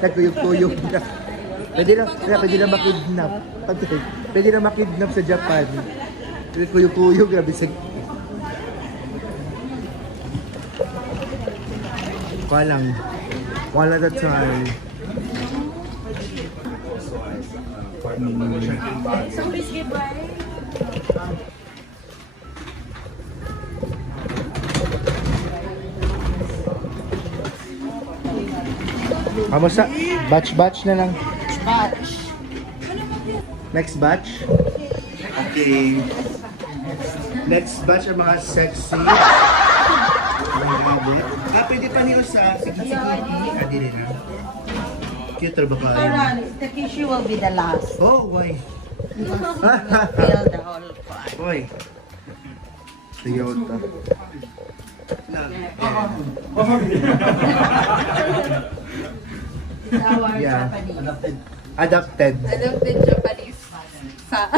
Nagkuyog-kuyog na. Pwede na makidnap. Pwede na makidnap sa Japan. Nagkuyog-kuyog, grabe sig. Wala na time. So please give by. Kamusta? Batch na lang. Batch. Next batch. Okay. Next batch ang mga sexy. Pwede pa niyo sa sige. Adi rin na. Cute ba kayo? The tissue will be the last. Oh, why? Fill the whole part. Boy. Toyota. Our Yeah. Japanese. Adapted. Adopted Japanese sa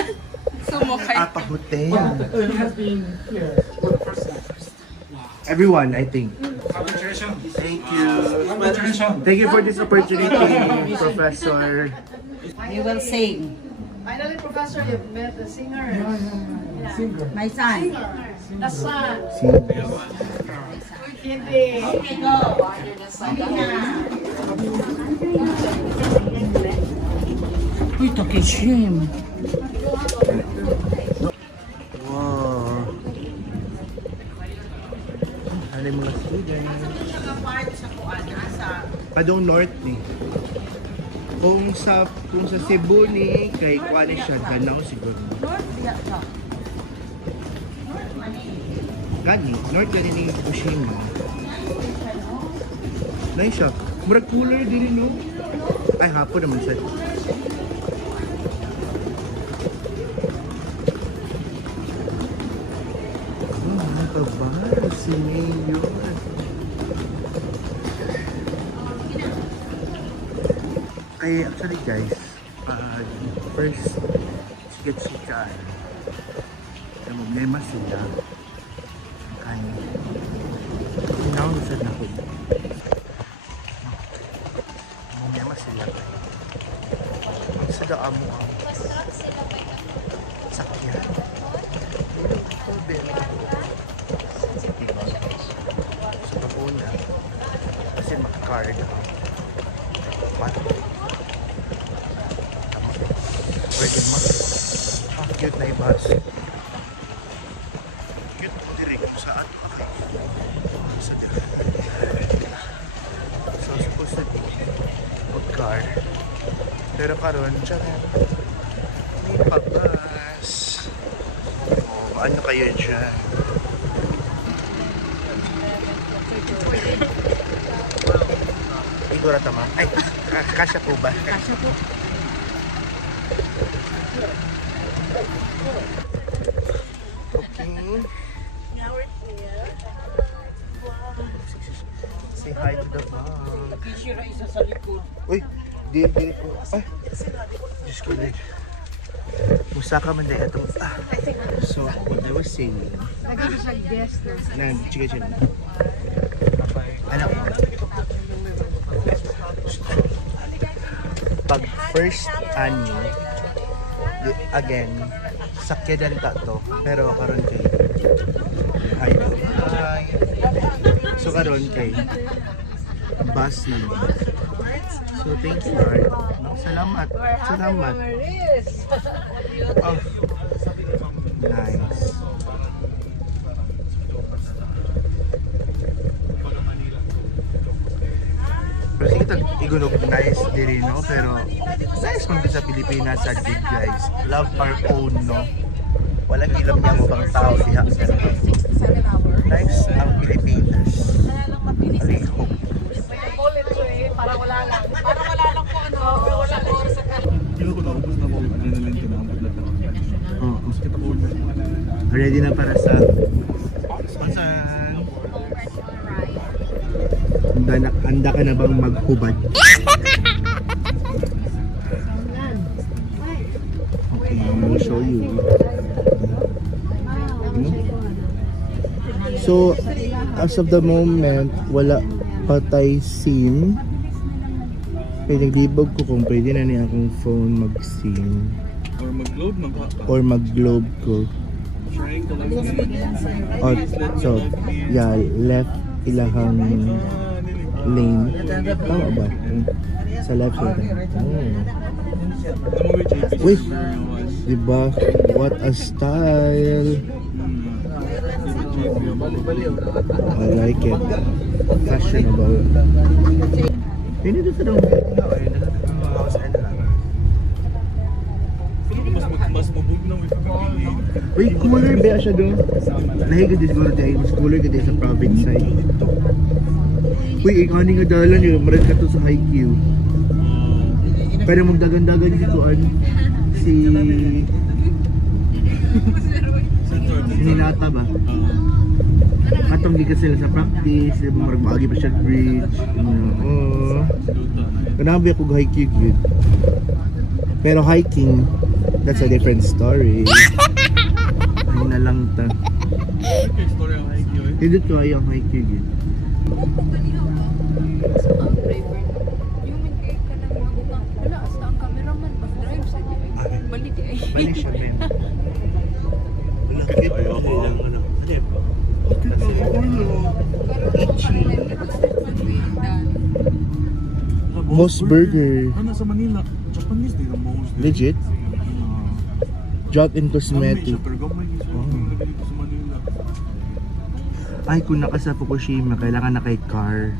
Sumokay. Hotel. Everyone, I think. Thank you. Thank you for this opportunity, Professor. We will sing. Finally, Professor, you've met the singer. My son. The son. Hindi. Okay, go. Uy, Takeshim. Wow. Ano yung mga students? Padong North ni. Kung sa Cebu ni kay kuan siya Danao siguro. North gani ni Fukushima. Nice siya. Murag cooler din no. Ay hapon naman siya. Ano ba? Si Mayor. Ay, actually guys, first, chika-chika. Problema sila. Ano? Sinawasad na ko. Problema sila. Sa daan mo ang sakyan. Sa pag-una, kasi makakard ako. Pwede cute na yung bus. Cute po direct kung saan sa direct. So supposed to be mag-car. Pero karon tiyan may pag-bus. Oh, ano kayo dyan? Igora tama. Ay, kasya po ba? Kasya po. Okay. Say hi to the vlog. Tissue na isa sa likod. Uy, di ko. Ay, Diyos ko din. Musta ka man dahil ito. So, what I was saying. Naging sa guest na. Chika dyan. Ano? Pag first again, sakyadan ta to. Pero karon kay hi. So karon kay bus na. So thank you Lord. Salamat. Salamat. Oh. Nice. Pero sige tag igunog nice diri no, pero nice man sa Pilipinas sa good guys. Love our own no. Walang ilam niya ubang tao diha. Nice ang Pilipinas. Alihok. Para wala lang po ano. Wala lang oras sa Ready na para sa sponsan. Handa ka na bang maghubad? Okay, I'm gonna show you. So, as of the moment, wala patay scene. Kaya naglibog ko kung pwede na niya akong phone mag-sim Or mag-globe, or mag-globe ko. try ko lang yun. Oh, so, yeah, left ilahang lane. Tama ba? Sa left side. Wait, diba? What a style! I like it. Fashionable. Hindi dito sa daw. Mas mabog na with feeling. Wait, cooler ba siya doon? Nahiga din siguro dahil mas cooler ka din sa province side. Uy, ikani nga dalan yun. Marad ka to sa Haikyuu. Pero magdagan-dagan si Kuan. Si... Hinata ba? Katong di ka sila sa practice. Magbagi pa siya bridge. Oo. Kanabi ako Haikyuu yun. Pero hiking, that's a different story. Ayun na lang ta. Story ang Haikyuu eh. Hindi ko ayaw Haikyuu yun. Balik siya rin. Ayoko. Moss Burger. Ano sa Manila? Japanese din ang Moss. Legit? Jot and Cosmetic. Pero gamay yung dito sa Manila. Ay, kung naka sa Fukushima, kailangan na kay car.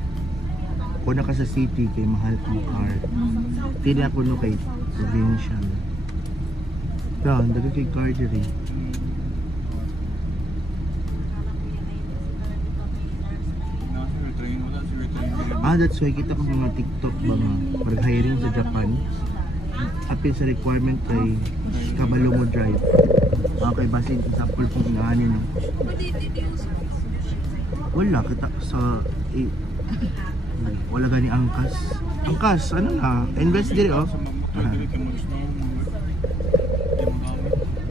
Kung naka sa city, kay mahal ang car. Pili ako no kay provincial. Pero, ang daga kay car diri. Nasa retrain, wala si retrain. That's why kita ko mga TikTok ba nga, parang hiring sa Japan. Apil sa requirement kay kabalo mo drive. Okay, base example kung ngaanin no. Wala kita sa wala gani angkas. Angkas, ano na? Invest diri oh.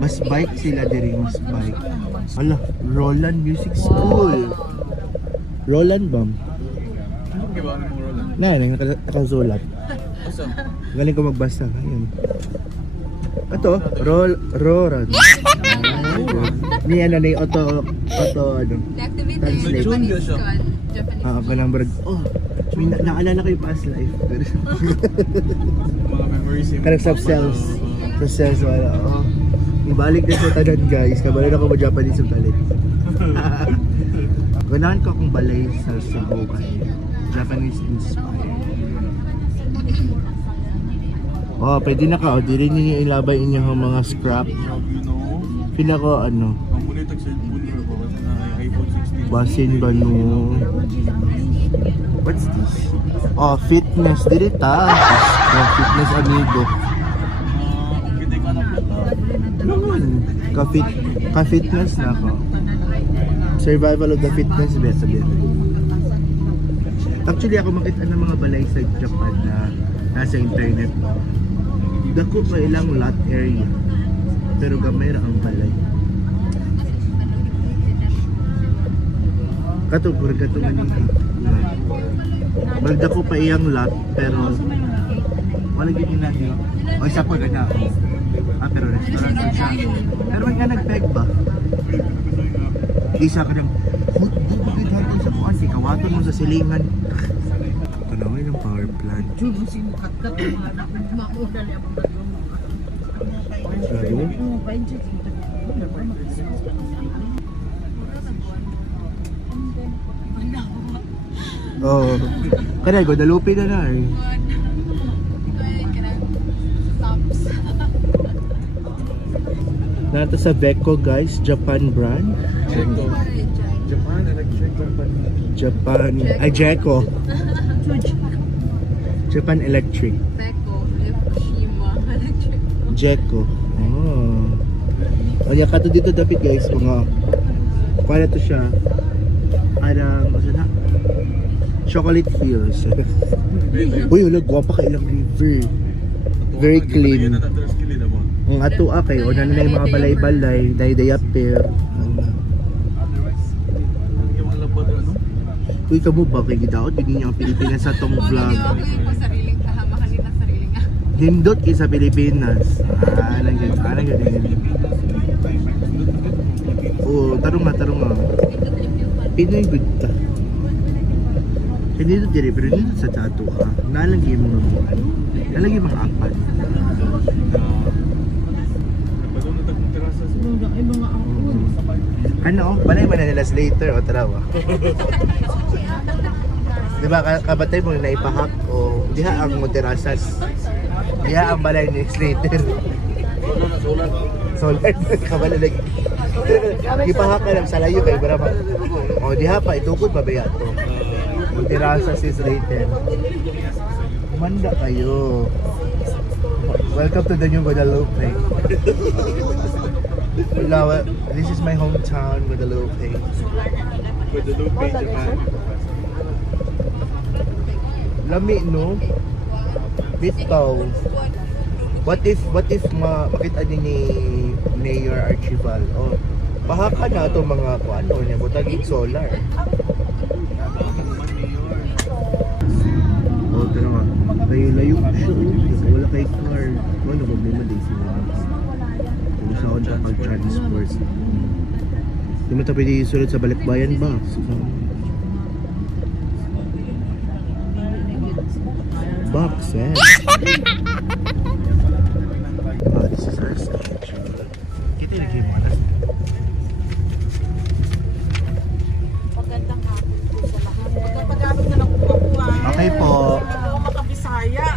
Mas bike sila diri, mas bike. Hala, Roland Music School. Roland bam. Ano ba ang mo Roland? Nakasulat. Asa? Galing ko magbasa ngayon. Ito, Roland. Ni ano ni auto ano. Deactivate Translate. na yung Japanese call. Japanese. Ako lang brad. Oh, may naalala ko yung past life. Mga memories yung... Karang sub-cells. Sub-cells wala. Oh. Ibalik na sa tanan guys. Kabalo na ko mo Japanese yung talit. Ganahan ko akong balay sa Cebu kay Japanese inspired. Oh, pwede na ka. Di rin ninyo ilabay inyo ang mga scrap. You know? Pina ko ano. Ang muna yung cellphone ko ba? Kasi na iPhone 16. Basin ba no? What's this? Oh, fitness. Dili ta. Oh, fitness amigo. Kita ka na po. Naman. Ka-fitness na ako. Survival of the fitness best sabihin. Actually ako makita ng mga balay sa Japan na nasa internet. Dako pa ilang lot area. Pero gamay ra ang balay. Katugor kato manila. Magdako pa iyang lot pero wala gyud na niyo. O isa pa gana. Pero restaurant ko siya. Pero nga nagpeg ba? Isa ka ng bakit hati sa kuan di kawaton mo sa silingan. Tanawin ng power plant. Lalo? Oh, kada Guadalupe na na eh. Nato sa Beko guys, Japan brand. Japan Electric Company. Japan, ay Jeko. Japan Electric. Beko, Fukushima, electric. Jeko. Oh. Kaya kato dito dapat guys, mga para to siya. Parang, ano na? Chocolate feels. Uy, wala, gwapa ka ilang river. Very clean. Ang ato kay o na yung mga balay-balay, day-day-apir. Uy, kamo ba kay gidaot? Bigyan niya ang Pilipinas sa tong vlog. Hindi ko yung sariling kahamahan Nindot kay sa Pilipinas. Alang yun. Oo, tarong nga. Pinoy good ta. Hindi diri pero dito sa tato ha. Nalagi mo mga nalagi mga apat. Ano? Balay man na nila later o tarawa. Di ba kabatay mo na ipahak o diha ang terasas. Diha ang balay ni Slater. Solar. Kabalay lagi. Ipahak ka lang sa layo kay Barama. O diha pa itukod mabaya to. Ang terasas is Slater. Kumanda kayo. Welcome to the New Guadalupe. This is my hometown, Guadalupe. Guadalupe, Japan. Lami no? Bitaw. What if makita ni Mayor Archival? Oh, pahaka na to mga kuano niya butagig solar. Oh, tara nga. Layo siya. Wala kay car. Ano problema din sila? Kung saan siya pag-transport. Di mo tayo pwede isulod sa balikbayan ba? Box, eh? This is our stage. Kita yung game mo na. Magandang hapon po sa lahat. Magpapagamit na lang po ako Okay po. Hindi po ako makabisaya.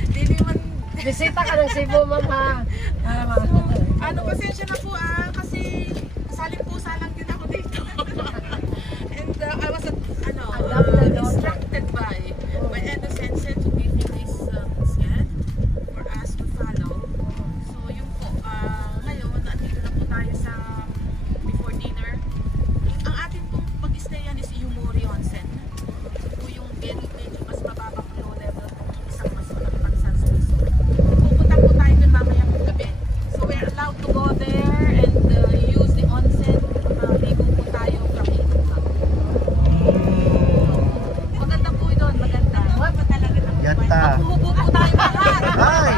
Hindi naman. Bisita ka ng Cebu, mama. Ano, pasensya na po kasi saling-pusa lang din ako dito. And I was instructed by Edo Sensei to give me this scan for us to follow. So yun po, ngayon, nandito na po tayo sa before dinner. Ang ating pong pag-stayan is Yumori Onsen. Ito po yung medyo mas mababa po yung level ng isang mas malapang sa Suiso. Pupunta po tayo dun mamayang gabi. So we're allowed to go there and use the onsen. Ligo po tayo from 8 o'clock. Maganda po doon, maganda. Yata. Mapuhubo po tayo lahat. Hi!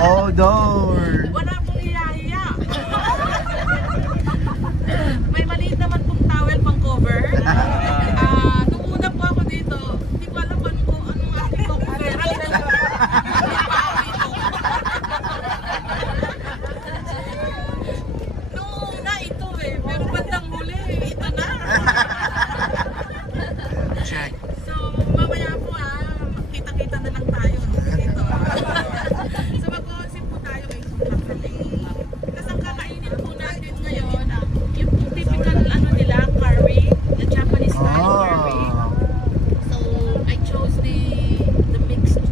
Odor! Wala pong iyahiya. May maliit naman pong towel pang cover. Nung una po ako dito, hindi ko alam kung anong aking cover. Nung una ito pero bandang huli, ito na. Check. So, mamaya po kita-kita na lang tayo dito. So, mag-uusip po tayo kay Tukla Kalay. Tapos ang kakainin po natin ngayon, yung typical nila, curry, the Japanese style curry. Oh. So, I chose the mixed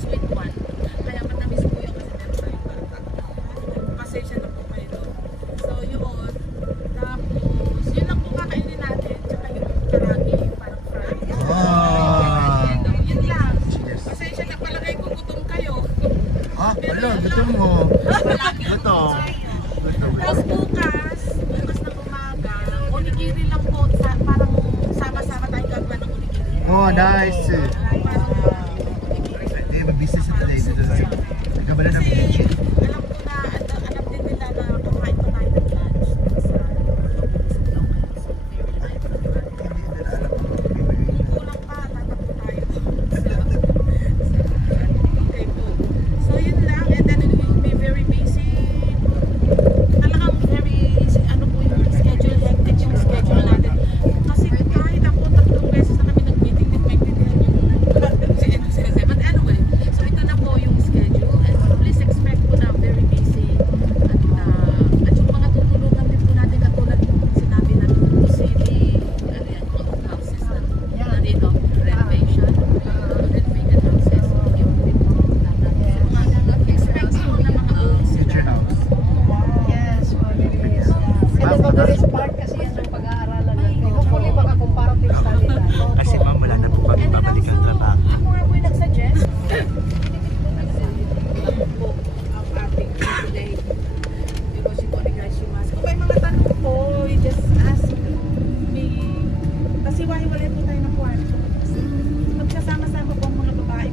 sweet one. Kaya matamis po yun kasi meron tayong bata. Pasensya na po kayo doon. So, yun. Tapos, yun lang po kakainin natin. Tsaka yung karagi, parang fried. Oh. Yun lang. Cheers. Pasensya na palagay ko gutom kayo. Ah, wala, gutom mo. Gutom. Tapos bukas ng umaga, onigiri lang po. Parang sama-sama tayong gagawa ng onigiri. Oh, nice. Parang Hindi, mag-business ito today. Nagkabala ng kasi beach. alam ko na, alam din nila na kumain pa tayo ng lunch sa kulang pa, tatakbo tayo. So yun lang, and then we will be very busy. Talagang very, ano po yung schedule, hectic yung schedule natin. Kasi kahit ako 3 beses na kami nag-meeting, di maintindihan yung si NSS. But anyway, so ito na po yung schedule and please expect po na very busy. At yung mga tutulungan din po natin katulad ng sinabi natin to see the houses na dito, renovation, renovated houses, yung report natin. So expect po na mga Future house. Yes, mabilis. Ito mabilis part kasi yan ang pag-aaralan natin. Hopefully, baka comparative study na. Kasi ma'am, wala na po kami And then babalik ang also, trabaho. ako nga po yung nag-suggest. Po ang ating today. Because you konnigashimasu. Kung may mga tanong po, you just ask me. Kasi hiwa-hiwalay po tayo ng kwarto. Magsasama-sama po ang mga babae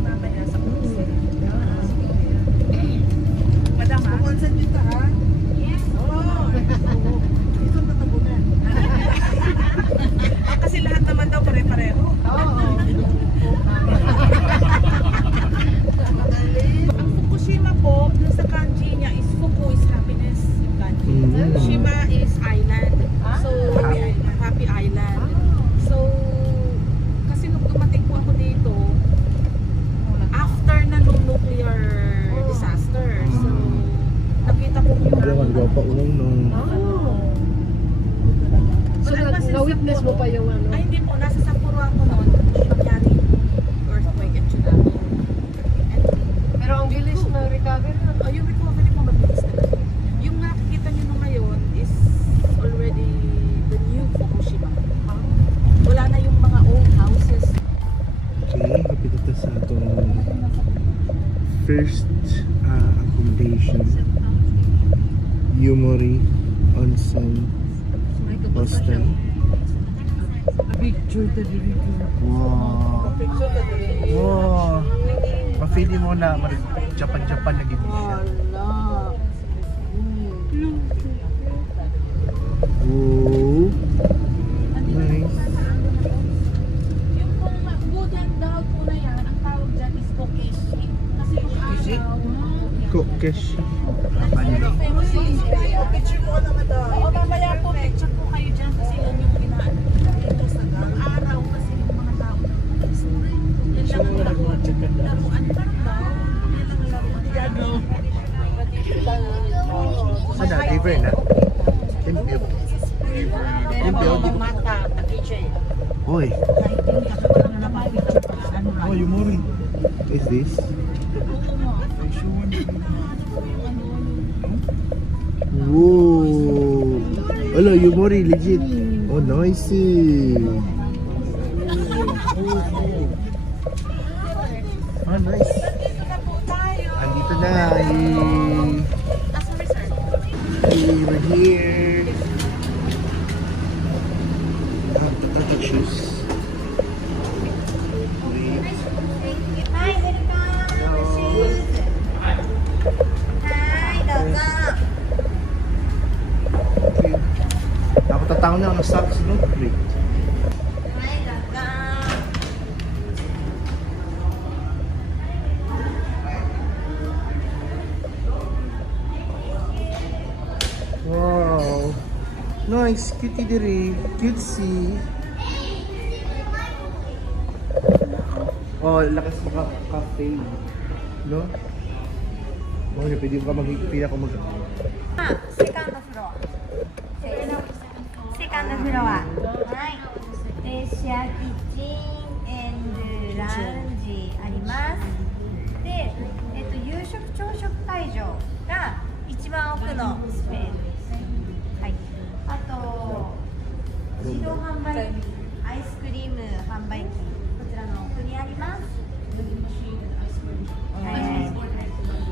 Fukushima is island. So, Happy Island. So, kasi nung dumating po ako dito, after na nung nuclear disaster. So, nakita ko yung... pa unong nung... So, na-witness mo pa yung ano? Ay, hindi po. Nasa Sapporo ako noon. Nangyari yung earthquake and tsunami. And, Pero ang bilis ng recovery na. yung recovery mo mabilis talaga. Yung nakikita nyo na ngayon is already the new Fukushima. Wala na yung mga old houses. Okay, kapit ito sa atong first accommodation. Yumori Onsen Hostel. Picture to the Wow. Wow. Ma-feeling mo na Japan-Japan na gini siya. Oh. Nice. Yung pong wooden doll po na yan, ang tawag dyan is kokeshi. Kasi yung araw. Kokeshi. Picture po naman daw. Oo, mamaya po picture po kayo dyan kasi yan yung inaano dito sa araw kasi yung mga tao. Yan lang ang laruan. Laruan lang daw. Yan lang ang laruan. Sana, different na. Limpyo. Limpyo. Mata, kitchen. Hoy. Oh, Yumori. What is this? Whoa. Hello, Yumori, legit. Oh, nice. Ah, nice. Andito na. We're here. Tatak shoes. Wait. Okay. Ako tatawag na ang stocks, no? Great. Wow. Nice, cutie diri. Cutesy. Oh, lakas ng cafe. No? Oh, pwede ka mag-pila ko mag... セカンドフロア。セカンドフロア。はい。で、シェアキッチン、ラウンジあります。で、夕食朝食会場が一番奥のスペースです。はい。あと、自動販売機、アイスクリーム販売機、こちらの奥にあります。はい。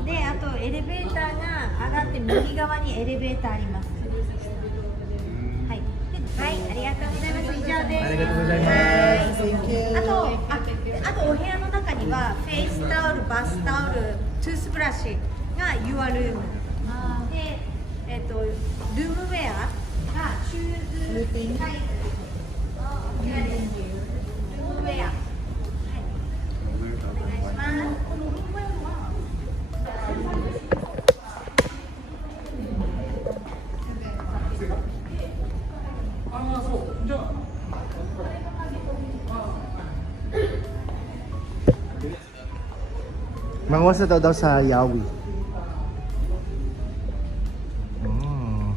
で、あとエレベーターが上がって右側にエレベーターあります。はい。はい、ありがとうございます。以上です。ありがとうございます。あとお部屋の中にはフェイスタオル、バスタオル、トゥースブラシが Your Room で、ルームウェアがシューズサイズ、ルームウェア、はい、お願いします。このルームウェアはMangawas na daw sa Yawi. Oh.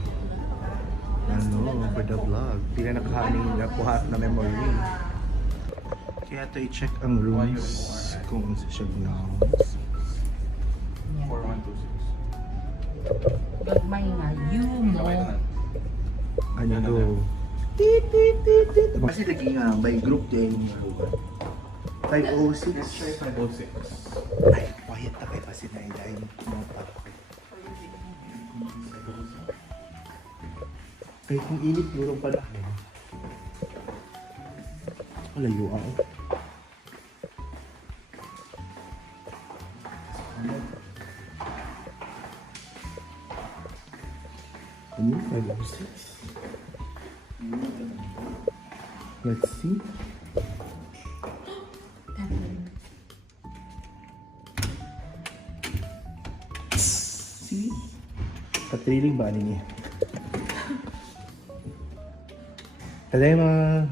Ano, for the vlog. Pila nakahaning nakuha na memory. Kaya ito i-check ang rooms kung sa siya gnaws. 4126. Gagmay nga, you mo. Ano do? Tit, tit, tit, tit. Kasi lagi nga, by group din yung lugar. 506. 506. Ay, quiet na kayo kasi na-ilayin mo pa. Kahit kung init, lurong pala. Layo ako. Ano? 506? Let's see. See? Katriling ba niya? Tadayma.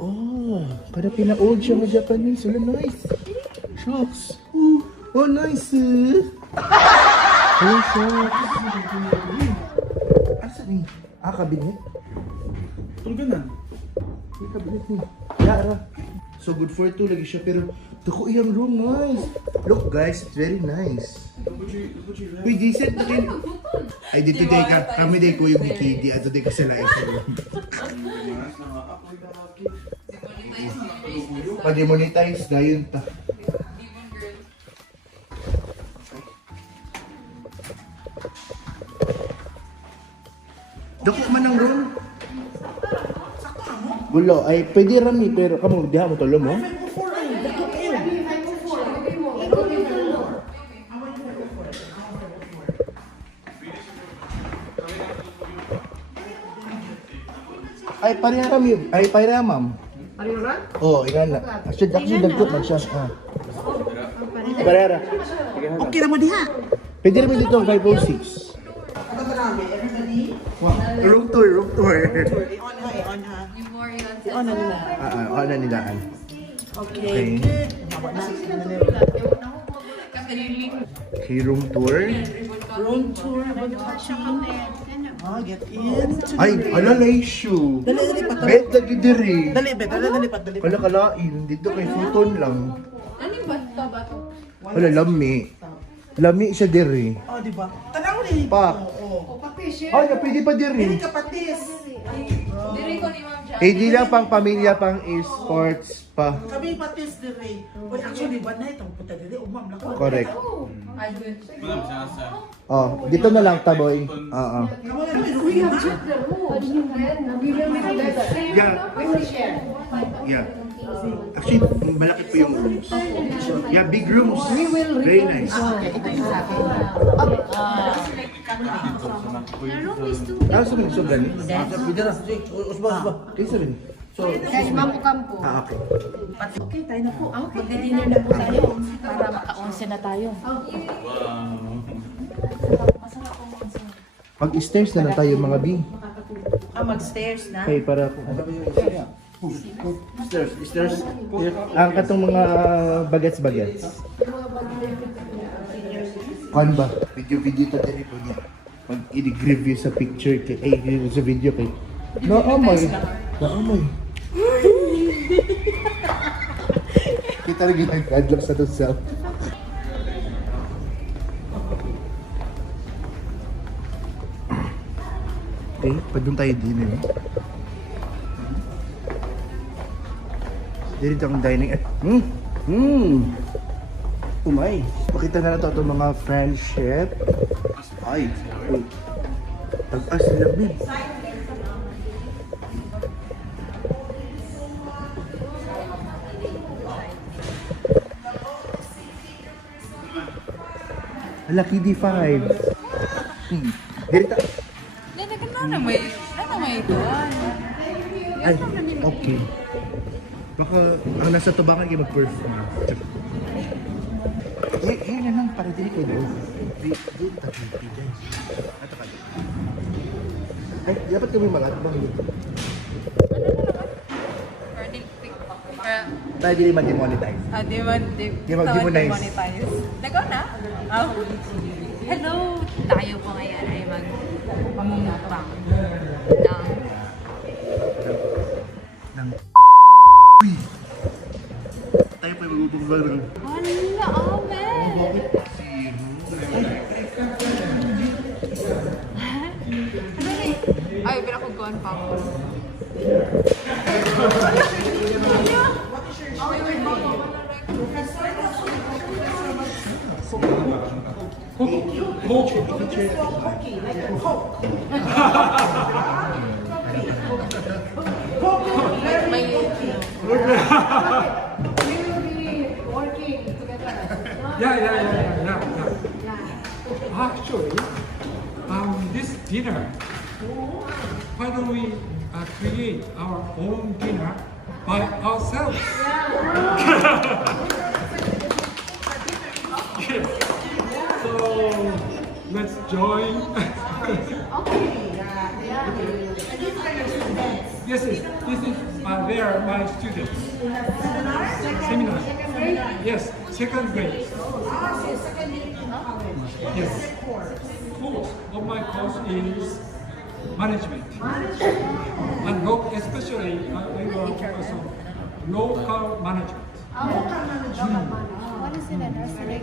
Oh, kada pinaod siya ng Japanese. Wala, nice. Shucks. Oh, nice. Oh, shucks. Asa ni? Kabinet? Tulga na. May kabinet ni. Yara. So good for 2 lagi siya, pero dako iyang room, nice. Look guys, it's very nice. Uy, decent na kayo. Ay, dito day ka. Kami day ko yung bikini. Ato day ka sa live sa room. Pa-demonetize na yun ta. Dako man ang room. Gulo, ay pwede rami pero kamo diha mo tulo mo. Ay pareha rami, ay pareha ma'am. Pareho ra? Oh, iyan na. Actually dagkot man siya. Pareha. Okay na mo diha. Pwede rami dito 506. Wow. Room tour. I-on ha. I-on na nila. On na nilaan. Okay. Okay, room tour. Room tour. Get in. Ay, ala na issue. Dali pa. Bet lagi diri. Dali pa. Kala-kalain, dito kay futon lang. Ano ba ito ba ito? Wala, lami. Lami siya diri. Oh, di ba? Tanaw ni. Pak. Oo. Ay, pwede pa diri. Kapatis. Diri ko ni Ma'am Jack. Eh, di lang pang pamilya, pang esports pa. Kami patis dire. Uy, actually, ba na itong puta dire? Umam na ko. Correct. Ay, good. Oh, dito na lang, taboy. Oo. Kamu na may Yeah. Actually, malaki po yung rooms. Yeah, big rooms. Very nice. Ah, sabihin, so gani? Okay, sabihin. So, Kaya kampo. okay. Okay, tayo na po. Magdi-dinner na po tayo para maka-onsen na tayo. Pag-stairs na lang tayo mga B. Mag-stairs na. Okay, para Stairs. Ang katong mga bagets. Kuan ba? Video to diri po niya. Mag-i-review sa picture kay sa video kay. Naamay. Kita rin ginagkadlok sa to self. Okay, pag tayo din eh. Dito ang dining. Umay. Pakita na nato itong mga friendship. Ay. Tag-as na labib. Lucky D5. Dito. Ano may ito? Ay, okay. Baka ang nasa tabangan kayo mag-perform. Eh, na lang para dili ko doon. Dito tabi dyan. Ato ka. Ay, dapat kami mga atbang dito. Tayo dili ma-demonetize. Di mag-demonize. Nagaw na? Hello! Tayo po ngayon ay mag-pamumukbang ng Uy! Tayo pa yung mag-ubog. Hala, amen! Ay, pinakuguan pa ako. Yeah. Actually, this dinner, why don't we create our own dinner by ourselves? So let's join. Yes, yes. This is they are my students. Seminar. Yes, second grade. Yes. Course of my course is management. And especially I will focus on local management. Ano sila? Nursery?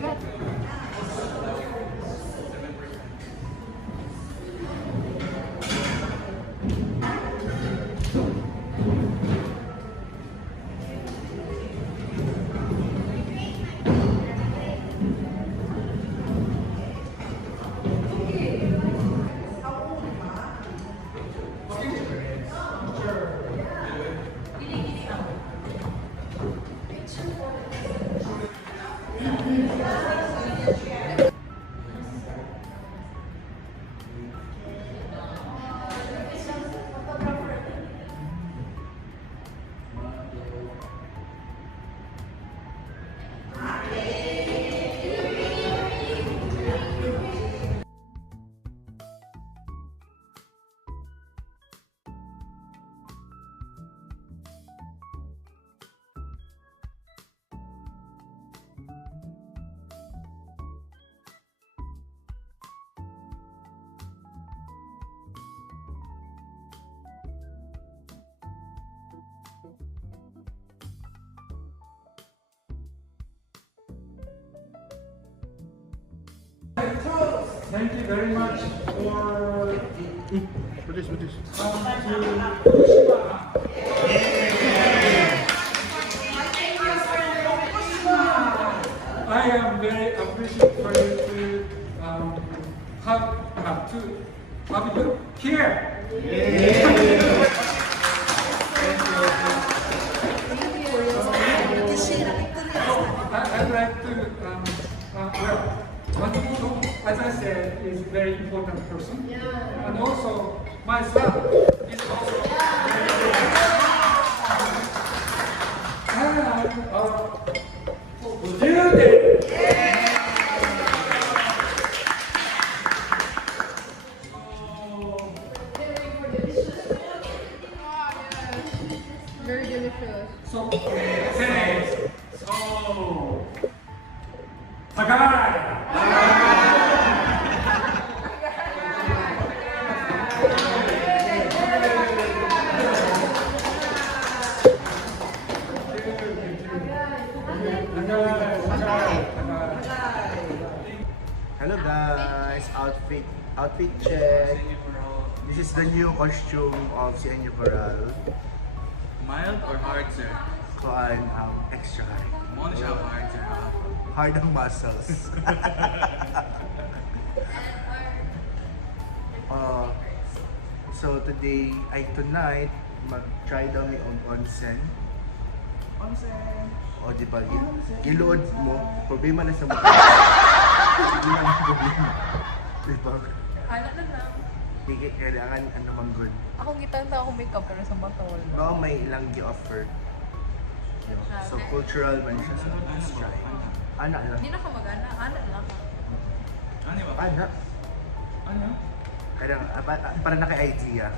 Thank you very much for What is this? coming to Fukushima. I am very appreciative for you to have you here. I'd like to Matsumoto, as I said, is a very important person. And also, my son is also very important. And our student. Very delicious. So, say, so, Takai! Hello guys, outfit check. This is the new costume of si Enyo Coral. Mild or hard, sir? Kuan extra hard. Mo na siya hard, sir. Hard ang muscles. So tonight, mag-try daw mi on onsen. Onsen! O di ba, iluod mo, problema na sa mukha. Hindi na ang problema. Di ba? Ano na lang. Hindi kailangan ano mang good. Akong gitanda akong makeup pero sa mata wala. Baka may ilang gi-offer. So cultural man siya sa let's try. Ana lang. Hindi na ka mag-ana. Ana lang. Ano ba? Ana. Ano? Kaya para naka-idea.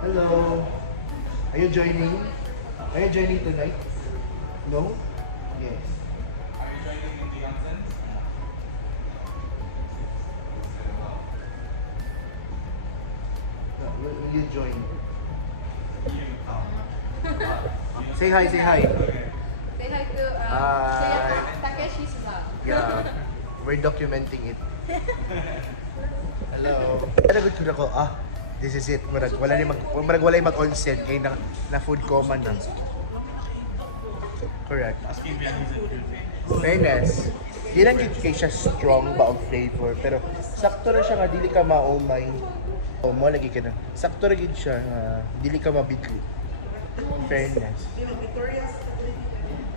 Hello. Are you joining? Are you joining tonight? No? Yes. Are you joining in the onsen? Will you join? Say hi, say hi. Say hi to Hi. Takeshi's vlog. Yeah, we're documenting it. Hello. Nagod ko na ko, this is it. Marag wala yung mag-onsen kaya na food coma na. Correct. Asking Vietnamese and good. Fairness. Di lang yun kay siya strong ba of flavor, pero sakto na siya nga, dili ka maumay. O mo lagi ka na. Sakto na yun siya nga, dili ka mabigli. Fairness.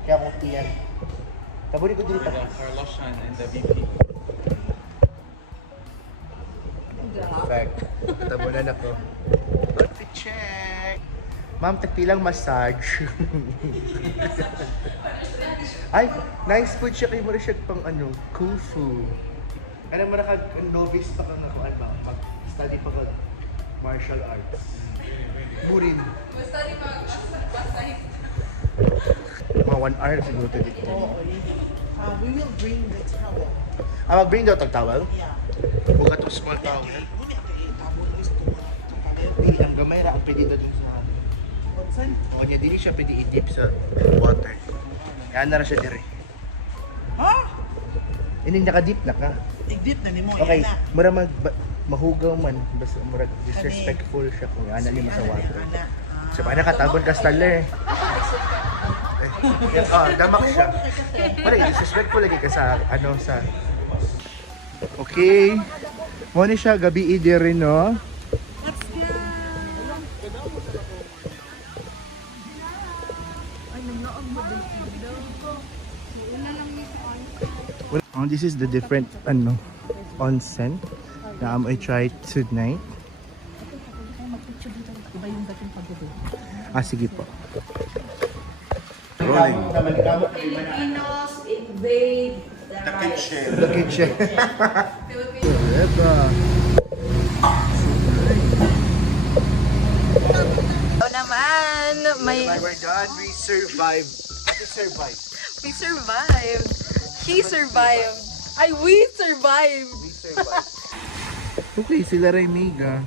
Kaya kung tiyan. Tabunin ko dili pa. For Loshan and the VP. Perfect. Tabunan ako. Outfit check! Ma'am, tagpilang massage. Ay, nice food siya. Kayo mo rin siya pang kung fu. Ano mo novice pa kang nakuan ba? Mag-study pa ka Martial arts. Burin. Basta rin basta Mga 1 hour siguro ito dito. We will bring the towel. Mag-bring daw tag-towel? Yeah. Buka to small towel. Hindi, ang gamay na ang pwede doon sa... O niya, dili siya pwede i-dip sa water. Kaya na siya dire. Ha? Hindi, naka-dip na ka. Igdip na ni mo. Okay, mura mahugaw man. Basta mura disrespectful siya kung ana ni mo sa water. So, paano katagon ka staller? Damak siya. Wala, disrespectful lagi ka sa, ano, sa... Okay. Muna siya, gabi idi rin, no? Oh, this is the different, ano, onsen na I try tonight. Sige po. Rolling. Filipinos invade The kitchen. Diba? naman, may We're done. We survived. We survived. we survived. He survived. We survived. We survived. Okay, sila Raymiga.